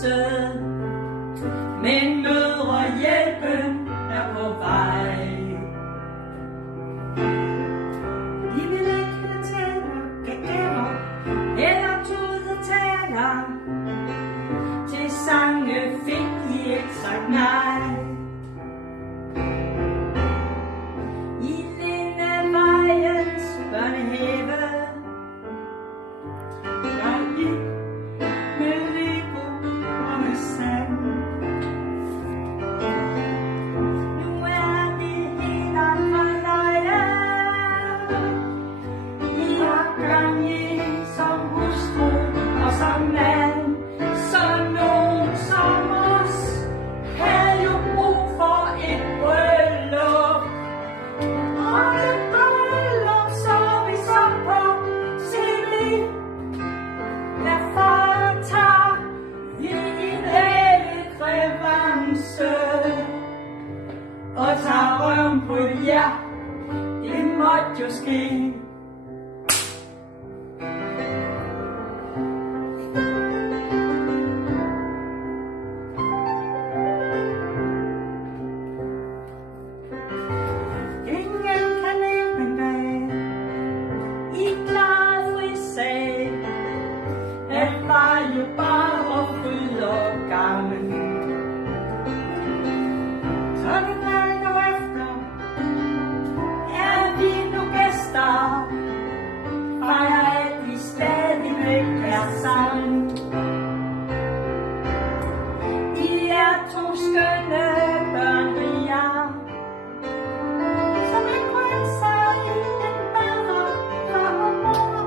sød, men mødrehjælpen er på vej. Vi vil ikke tale gaver eller tudetaler, til sange fik I ikke sagt nej. I Lindevejens børnehave der gik med Lego og med sand. Nu er det helt andre løgne, I har gang i som hustru og som mand. Så nogen som os havde jo brug for et bryllup, og det bryllup så vi så på CD. Derfor tager vi en ellekrevance og tager røven på jer, det måtte jo ske. Alt var jo bare fryd og gammel. Så det kan gå efter, er vi nu gæster, fejrer at vi stadigvæk er sammen. I er to skønne børneriger, som er grøntsager i den bedre far og mor.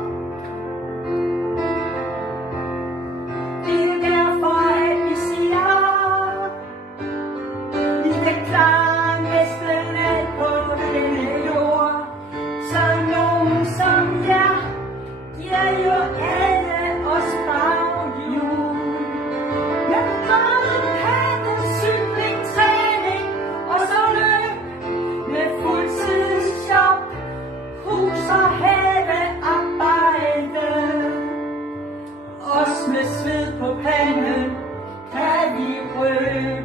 Klar næsten alt på denne jord, så nogen som jer giver jo alle os baghjul. Med meget patte, cykling, træning og så løb med fuldtidsjob, hus og havearbejde. Os med sved på panden kan vi røbe.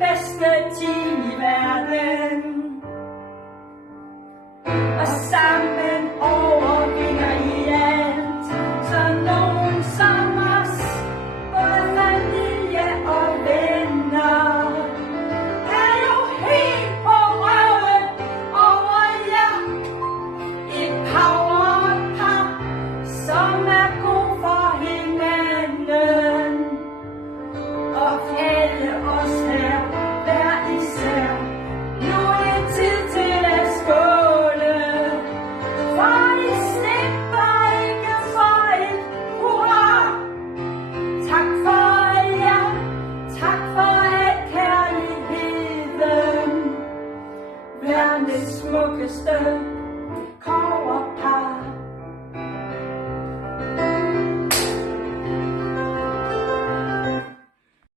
Bedste team i verden, og sammen